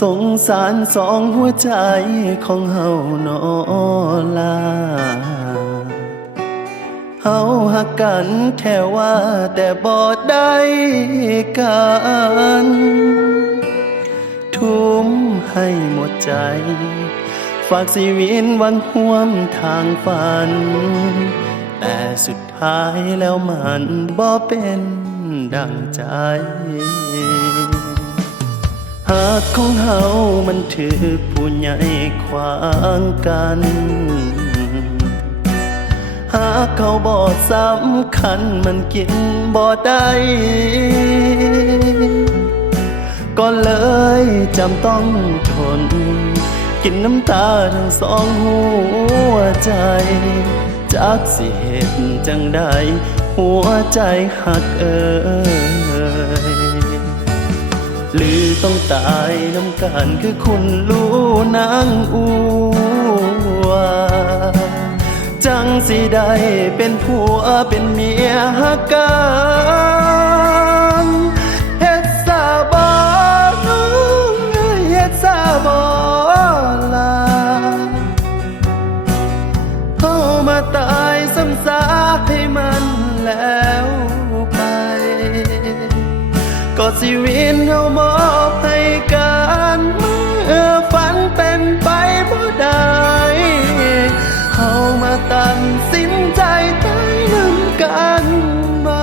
สงสารสองหัวใจของเฮาหนอลาเฮาหักกันแค่ว่าแต่บ่ได้กันทุ่มให้หมดใจฝากชีวิตหวังห่วมทางฝันแต่สุดท้ายแล้วมันบ่เป็นดังใจหากของเฮามันถือผู้ใหญ่ขวางกันหากเขาบ่สำคัญมันกินบ่ได้ก็เลยจำต้องทนกินน้ำตาทั้งสองหัวใจจากสิเหตุจังใดหัวใจหักหรือต้องตายน้ำกันคือคุณรู้นางอัวจังสิได้เป็นผัวเป็นเมียหักกันเฮ็ดซาบ่น้องเฮ็ดซาบ่ล่ะเฮามาตายซ้ำซากให้มันแล้วไปก็ชีวิตเฮามอบให้กันเมื่อฝันเป็นไปบ่ได้เฮามาตัดสินใจตายนำกันมา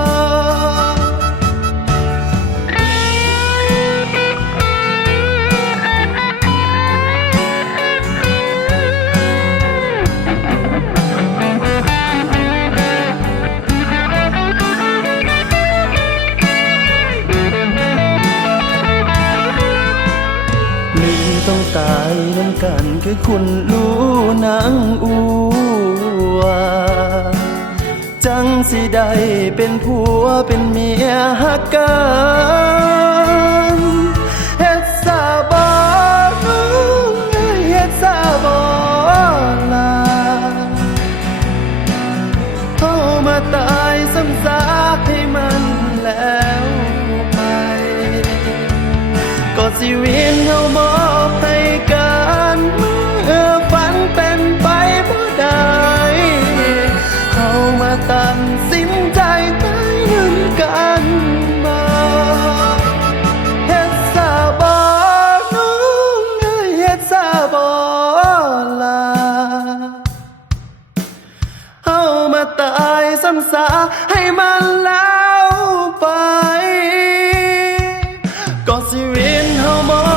ต้องตายน้ำกันคือคุณรู้นางอัวจังสิได้เป็นผัวเป็นเมียหักกันเฮ็ดซาบ่น้องเฮ็ดซาบ่ล่ะเฮามาตายซ้ำซากให้มันแล้วไปก็ชีวิตเฮามอบให้กันเมื่อฝันเป็นไปบ่ได้เฮามาตัดสินใจตายนำกันมาเฮ็ดซาบ่น้องเฮ็ดซาบ่ล่ะเฮามาตายซ้ำซากให้มันแล้วไปก็ชีวิตเฮามอบ